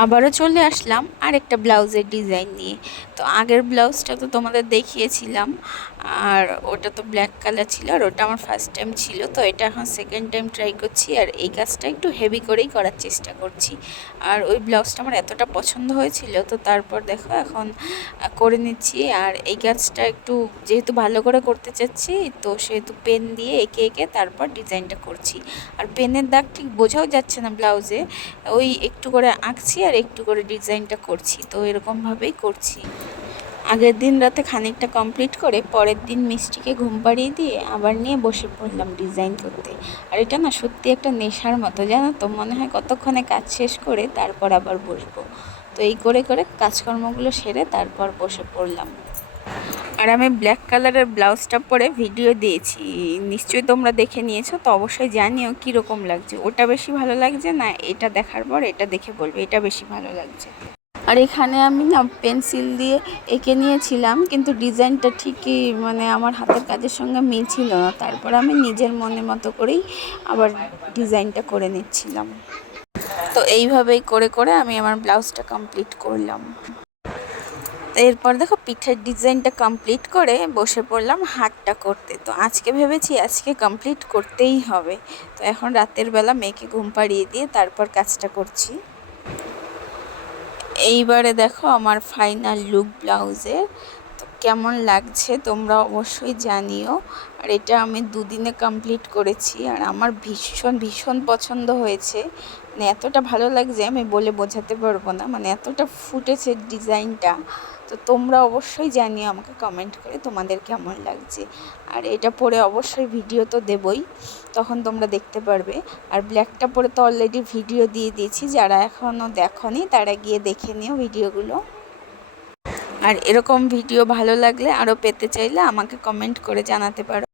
আবারও চলে আসলাম আরেকটা ব্লাউজের ডিজাইন নিয়ে। তো আগের ব্লাউজটা তো তোমাদের দেখিয়েছিলাম, আর ওটা তো ব্ল্যাক কালার ছিল, আর ওটা আমার ফার্স্ট টাইম ছিল। তো এটা এখন সেকেন্ড টাইম ট্রাই করছি, আর এই কাজটা একটু হেভি করেই করার চেষ্টা করছি। আর ওই ব্লাউজটা আমার এতটা পছন্দ হয়েছিল, তো তারপর দেখো এখন করে নিচ্ছি। আর এই কাজটা একটু যেহেতু ভালো করে করতে চাচ্ছি, তো সেহেতু পেন দিয়ে এঁকে এঁকে তারপর ডিজাইনটা করছি। আর পেনের দাগ ঠিক বোঝাও যাচ্ছে না ব্লাউজে, ওই একটু করে আঁকছি আর একটু করে ডিজাইনটা করছি, তো এরকমভাবেই করছি। আগের দিন রাতে খানিকটা কমপ্লিট করে পরের দিন মিষ্টিকে ঘুম পাড়িয়ে দিয়ে আবার নিয়ে বসে পড়লাম ডিজাইন করতে। আর এটা না সত্যি একটা নেশার মতো, জানো তো, মনে হয় কতক্ষণে কাজ শেষ করে তারপর আবার বসবো। তো এই করে করে কাজকর্মগুলো সেরে তারপর বসে পড়লাম। আর আমি ব্ল্যাক কালারের ব্লাউজটা পরে ভিডিও দিয়েছি, নিশ্চয়ই তোমরা দেখে নিয়েছো। তো অবশ্যই জানিও কীরকম লাগছে, ওটা বেশি ভালো লাগছে না এটা দেখার পর এটা দেখে বলবে এটা বেশি ভালো লাগছে। আর এখানে আমি না পেন্সিল দিয়ে এঁকে নিয়েছিলাম, কিন্তু ডিজাইনটা ঠিকই মানে আমার হাতের কাজের সঙ্গে মিলছিল না। তারপর আমি নিজের মনের মতো করেই আবার ডিজাইনটা করে নিচ্ছিলাম। তো এইভাবেই করে করে আমি আমার ব্লাউজটা কমপ্লিট করলাম। এরপর দেখো পিঠের ডিজাইনটা কমপ্লিট করে বসে পড়লাম হাতটা করতে। তো আজকে ভেবেছি আজকে কমপ্লিট করতেই হবে। তো এখন রাতের বেলা মেয়েকে ঘুম পাড়িয়ে দিয়ে তারপর কাজটা করছি। এইবারে দেখো আমার ফাইনাল লুক ব্লাউজের। তো কেমন লাগছে তোমরা অবশ্যই জানিও। আর এটা আমি দুদিনে কমপ্লিট করেছি, আর আমার ভীষণ ভীষণ পছন্দ হয়েছে। মানে এতটা ভালো লাগছে আমি বলে বোঝাতে পারবো না, মানে এতটা ফুটেছে ডিজাইনটা। তো তোমরা অবশ্যই জানিও আমাকে কমেন্ট করে তোমাদের কেমন লাগছে। আর এটা পরে অবশ্যই ভিডিও তো দেবই, তখন তোমরা দেখতে পারবে। আর ব্ল্যাকটা পরে তো অলরেডি ভিডিও দিয়ে দিয়েছি, যারা এখনও দেখোনি তারা গিয়ে দেখে নিও ভিডিওগুলো। আর এরকম ভিডিও ভালো লাগলে আরও পেতে চাইলে আমাকে কমেন্ট করে জানাতে পারো।